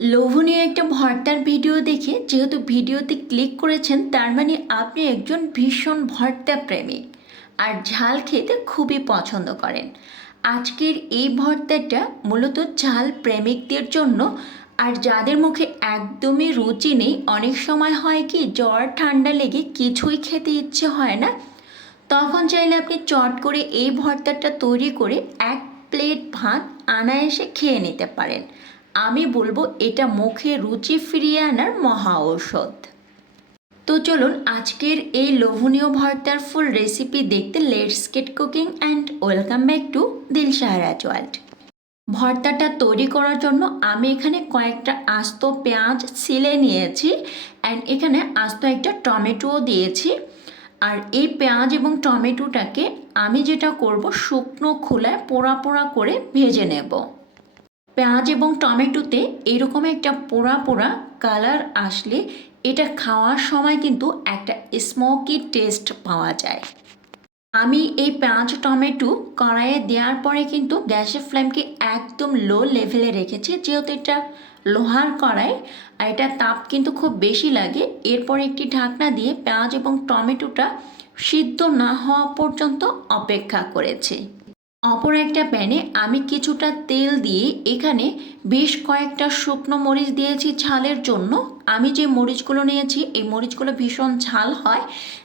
লোভনীয় একটা ভর্তার ভিডিও দেখে যেহেতু ভিডিওতে ক্লিক করেছেন তার মানে আপনি একজন ভীষণ ভর্তা প্রেমিক আর ঝাল খেতে খুবই পছন্দ করেন। আজকের এই ভর্তাটা মূলত ঝাল প্রেমিকদের জন্য। আর যাদের মুখে একদমই রুচি নেই, অনেক সময় হয় কি জ্বর ঠান্ডা লেগে কিছুই খেতে ইচ্ছে হয় না, তখন চাইলে আপনি চট করে এই ভর্তাটা তৈরি করে এক প্লেট ভাত অনায়াসে খেয়ে নিতে পারেন। আমি বলবো এটা মুখে রুচি ফিরিয়ে আনার মহা ঔষধ। তো চলুন আজকের এই লোভনীয় ভর্তার ফুল রেসিপি দেখতে let's get cooking and welcome back to Dilshahraj world. ভর্তাটা তৈরি করার জন্য আমি এখানে কয়েকটা আস্ত পেঁয়াজ ছিলে নিয়েছি অ্যান্ড এখানে আস্ত একটা টমেটোও দিয়েছি। আর এই পেঁয়াজ এবং টমেটোটাকে আমি যেটা করব শুকনো খোলায় পোড়া পোড়া করে ভেজে নেব। পেঁয়াজ এবং টমেটোতে এরকম একটা পোড়া পোড়া কালার আসলে এটা খাওয়ার সময় কিন্তু একটা স্মোকি টেস্ট পাওয়া যায়। আমি এই পেঁয়াজ টমেটো কড়াইয়ে দেওয়ার পরে কিন্তু গ্যাসের ফ্লেমকে একদম লো লেভেলে রেখেছি, যেহেতু এটা লোহার কড়াই আর এটা তাপ কিন্তু খুব বেশি লাগে। এরপরে একটি ঢাকনা দিয়ে পেঁয়াজ এবং টমেটোটা সিদ্ধ না হওয়া পর্যন্ত অপেক্ষা করেছি। অপর একটা প্যানে আমি কিছুটা তেল দিয়ে এখানে বেশ কয়েকটা শুকনো মরিচ দিয়েছি ঝালের জন্য। আমি যে মরিচগুলো নিয়েছি এই মরিচগুলো ভীষণ ঝাল হয়।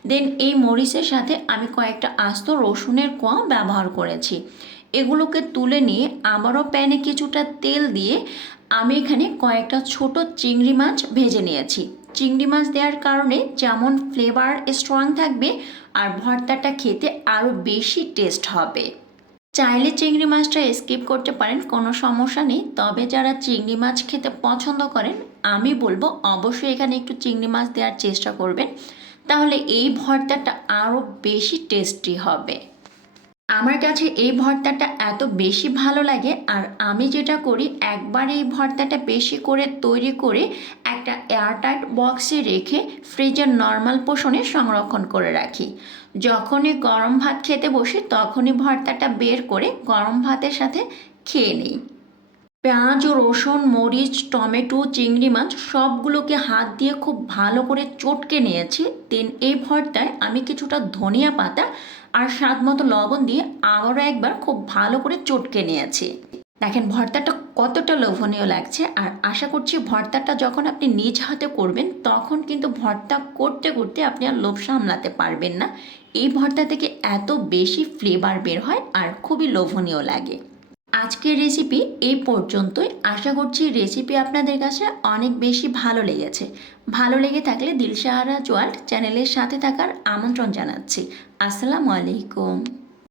দেন এই মরিচের সাথে আমি কয়েকটা আস্ত রসুনের কোয়া ব্যবহার করেছি। এগুলোকে তুলে নিয়ে আবারও প্যানে কিছুটা তেল দিয়ে আমি এখানে কয়েকটা ছোট চিংড়ি মাছ ভেজে নিয়েছি। চিংড়ি মাছ দেওয়ার কারণে যেমন ফ্লেভার স্ট্রং থাকবে আর ভর্তাটা খেতে আরও বেশি টেস্ট হবে। চাইলে চিংড়ি মাছটা স্কিপ করতে পারেন, কোনো সমস্যা নেই। তবে যারা চিংড়ি মাছ খেতে পছন্দ করেন আমি বলবো অবশ্যই এখানে একটু চিংড়ি মাছ দেওয়ার চেষ্টা করবেন, তাহলে এই ভর্তাটা আরও বেশি টেস্টি হবে। আমার কাছে এই ভর্তাটা এত বেশি ভালো লাগে আর আমি যেটা করি একবার এই ভর্তাটা বেশি করে তৈরি করে একটা এয়ারটাইট বক্সে রেখে ফ্রিজের নর্মাল পোষণে সংরক্ষণ করে রাখি। যখনই গরম ভাত খেতে বসি তখনই ভর্তাটা বের করে গরম ভাতের সাথে খেয়ে নিই। পেঁয়াজ ও রসুন মরিচ টমেটো চিংড়ি মাছ সবগুলোকে হাত দিয়ে খুব ভালো করে চটকে নিয়েছি। দেন এই ভর্তায় আমি কিছুটা ধনিয়া পাতা আর স্বাদ মতো লবণ দিয়ে আবারও একবার খুব ভালো করে চটকে নিয়েছি। দেখেন ভর্তাটা কতটা লোভনীয় লাগছে। আর আশা করছি ভর্তাটা যখন আপনি নিজ হাতে করবেন তখন কিন্তু ভর্তা করতে করতে আপনি আর লোভ সামলাতে পারবেন না। এই ভর্তা থেকে এত বেশি ফ্লেভার বের হয় আর খুবই লোভনীয় লাগে। আজকের রেসিপি এই পর্যন্তই। আশা করছি রেসিপি আপনাদের কাছে অনেক বেশি ভালো লেগেছে। ভালো লেগে থাকলে দিলশাহরাজ ওয়ার্ল্ড চ্যানেলের সাথে থাকার আমন্ত্রণ জানাচ্ছি। আসসালামু আলাইকুম।